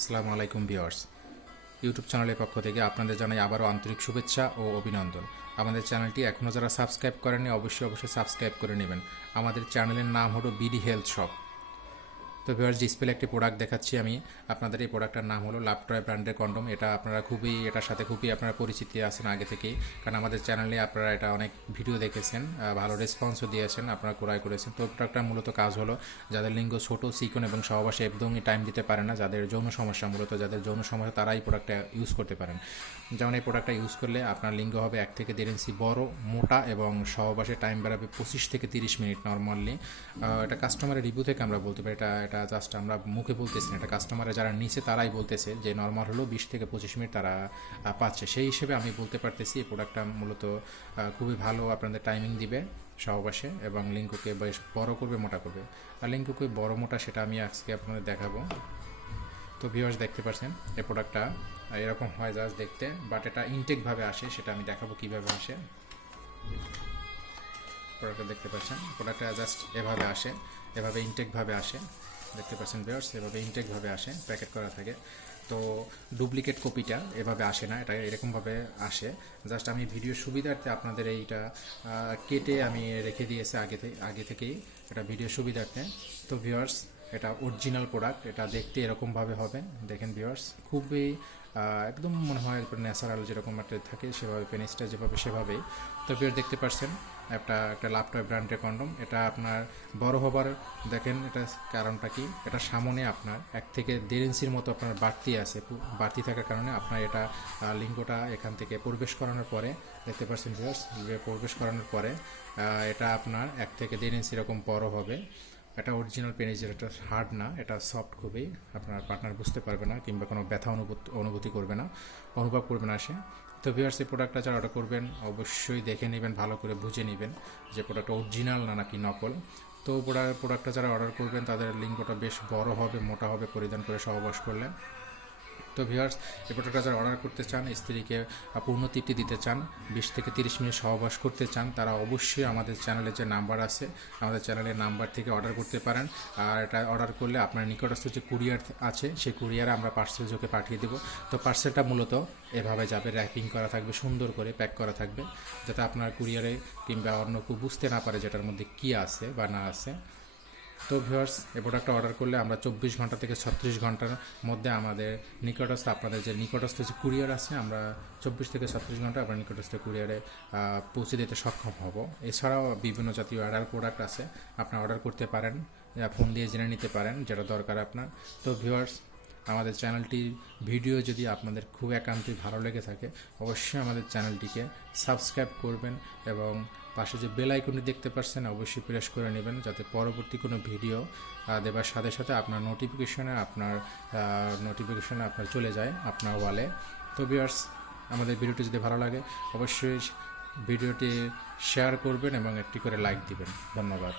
আসসালামু আলাইকুম viewers, YouTube চ্যানেলের পক্ষ থেকে আপনাদের জানাই আবারও আন্তরিক শুভেচ্ছা ও অভিনন্দন। আমাদের চ্যানেলটি এখনও যারা সাবস্ক্রাইব করেননি অবশ্যই সাবস্ক্রাইব করে নেবেন। আমাদের চ্যানেলের নাম হলো বিডি হেলথ শপ। তো ভিউয়ার্স, ডিসপ্লে একটি প্রোডাক্ট দেখাচ্ছি আমি আপনাদের। এই প্রোডাক্টটার নাম হলো লাভটয় ব্র্যান্ডের কন্ডম। এটা আপনারা এটার সাথে খুবই আপনারা পরিচিতি আছেন আগে থেকেই, কারণ আমাদের চ্যানেলে আপনারা এটা অনেক ভিডিও দেখেছেন, ভালো রেসপন্সও দিয়েছেন, আপনারা ক্রয় করেছেন। তো প্রোডাক্টটার মূলত কাজ হলো যাদের লিঙ্গ ছোটো, চিকন এবং সহবাসে একদমই টাইম দিতে পারে না, যাদের যৌন সমস্যা, মূলত যাদের যৌন সমস্যা তারা এই প্রোডাক্টটা ইউজ করতে পারেন। যেমন এই প্রোডাক্টটা ইউজ করলে আপনার লিঙ্গ হবে 1 থেকে 1.5 ইঞ্চি বড়, মোটা এবং সহবাসে টাইম বাড়াবে 25 থেকে 30 মিনিট নর্মালি। এটা কাস্টমারের রিভিউ থেকে আমরা বলতে পারি, এটা জাস্ট আমরা মুখে বলতেছি না, এটা কাস্টমারে যারা নিচে তারাই বলতেছে যে নর্মাল হলো 20 থেকে 25 মিনিট তারা পাচ্ছে। সেই হিসেবে আমি বলতে পারতেছি এই প্রোডাক্টটা মূলত খুবই ভালো আপনাদের টাইমিং দিবে সহবাসে, এবং লিঙ্গকে বেশ বড় করবে, মোটা করবে। আর লিঙ্গকে বড় মোটা সেটা আমি আজকে আপনাদের দেখাবো। তো ভিউয়ার্স, দেখতে পাচ্ছেন এই প্রোডাক্টটা এরকম হয় জাস্ট দেখতে, বাট এটা ইনটেকভাবে আসে, সেটা আমি দেখাবো কীভাবে আসে। প্রোডাক্টটা দেখতে পাচ্ছেন, প্রোডাক্টটা জাস্ট এভাবে আসে, এভাবে ইনটেকভাবে আসে। দেখতে পাচ্ছেন ভিউয়ার্স, এভাবে ইনটেকভাবে আসে, প্যাকেট করা থাকে। তো ডুপ্লিকেট কপিটা এভাবে আসে না, এটা এরকমভাবে আসে। জাস্ট আমি ভিডিও সুবিধার্থে আপনাদের এইটা কেটে আমি রেখে দিয়েছি আগে থেকেই, এটা ভিডিও সুবিধার্থে। তো ভিউয়ার্স, এটা অরিজিনাল প্রোডাক্ট, এটা দেখতে এরকমভাবে হবে। দেখেন ভিউয়ার্স, খুবই একদম মনে হয় ন্যাচারাল যেরকম একটা থাকে সেভাবে, পেনিসটা যেভাবে সেভাবেই। তো ভিউয়ার্স, দেখতে পাচ্ছেন একটা লাভটয় ব্র্যান্ডের কন্ডম। এটা আপনার বড় হবার দেখেন এটা কারণটা কি, এটা সামনে আপনার 1 থেকে 1.5 ইঞ্চির মতো আপনার বাড়তি আছে, বাড়তি থাকার কারণে আপনার এটা লিঙ্গটা এখান থেকে প্রবেশ করানোর পরে, দেখতে পাচ্ছেন ভিউয়ার্স, প্রবেশ করানোর পরে এটা আপনার 1 থেকে 1.5 ইঞ্চি এরকম বড় হবে। এটা অরিজিনাল পেনিসের, এটা হার্ড না, এটা সফট খুবই। আপনার পার্টনার বুঝতে পারবে না কিংবা কোনো ব্যথা অনুভূতি করবে না, অনুভব করবে না সে। তো ভিউয়ার্স, এই প্রোডাক্টটা যারা অর্ডার করবেন অবশ্যই দেখে নেবেন, ভালো করে বুঝে নেবেন যে প্রোডাক্টটা অরিজিনাল না নাকি নকল। তো প্রোডাক্টটা যারা অর্ডার করবেন তাদের লিঙ্গটা বেশ বড় হবে, মোটা হবে পরিধান করে সহবাস করলে। তো ভিউয়ার্স, এই প্রোডাক্টটা যারা অর্ডার করতে চান, স্ত্রীকে পূর্ণ তৃপ্তি দিতে চান, 20 থেকে 30 মিনিট সহবাস করতে চান, তারা অবশ্যই আমাদের চ্যানেলে যে নাম্বার আছে, আমাদের চ্যানেলের নাম্বার থেকে অর্ডার করতে পারেন। আর এটা অর্ডার করলে আপনার নিকটস্থ যে কুরিয়ার আছে সেই কুরিয়ারে আমরা পার্সেল যোগে পাঠিয়ে দেবো। তো পার্সেলটা মূলত এভাবে যাবে, র্যাপিং করা থাকবে, সুন্দর করে প্যাক করা থাকবে, যাতে আপনার কুরিয়ারে কিংবা অন্য কেউ বুঝতে না পারে যেটার মধ্যে কী আছে বা না আছে। তো ভিউয়ার্স, এই প্রোডাক্টটা অর্ডার করলে আমরা 24 ঘন্টা থেকে 36 ঘন্টার মধ্যে আমাদের নিকটস্থ, আপনাদের যে নিকটস্থ যে কুরিয়ার আছে, আমরা 24 থেকে 36 ঘন্টা আপনার নিকটস্থ কুরিয়ারে পৌঁছে দিতে সক্ষম হব। এছাড়াও বিভিন্ন জাতীয় অর্ডার প্রোডাক্ট আছে, আপনারা অর্ডার করতে পারেন, ফোন দিয়ে জেনে নিতে পারেন যেটা দরকার আপনার। তো ভিউয়ার্স, আমাদের চ্যানেলটি ভিডিও যদি আপনাদের খুব একান্তই ভালো লেগে থাকে অবশ্যই আমাদের চ্যানেলটিকে সাবস্ক্রাইব করবেন, এবং পাশে যে বেল আইকনটি দেখতে পাচ্ছেন অবশ্যই প্রেস করে নেবেন, যাতে পরবর্তী কোনো ভিডিও দেবার সাথে সাথে আপনার নোটিফিকেশনে আপনার চলে যায় আপনার ওয়ালে। তো ভিউয়ার্স, আমাদের ভিডিওটি যদি ভালো লাগে অবশ্যই ভিডিওটি শেয়ার করবেন এবং একটি করে লাইক দিবেন। ধন্যবাদ।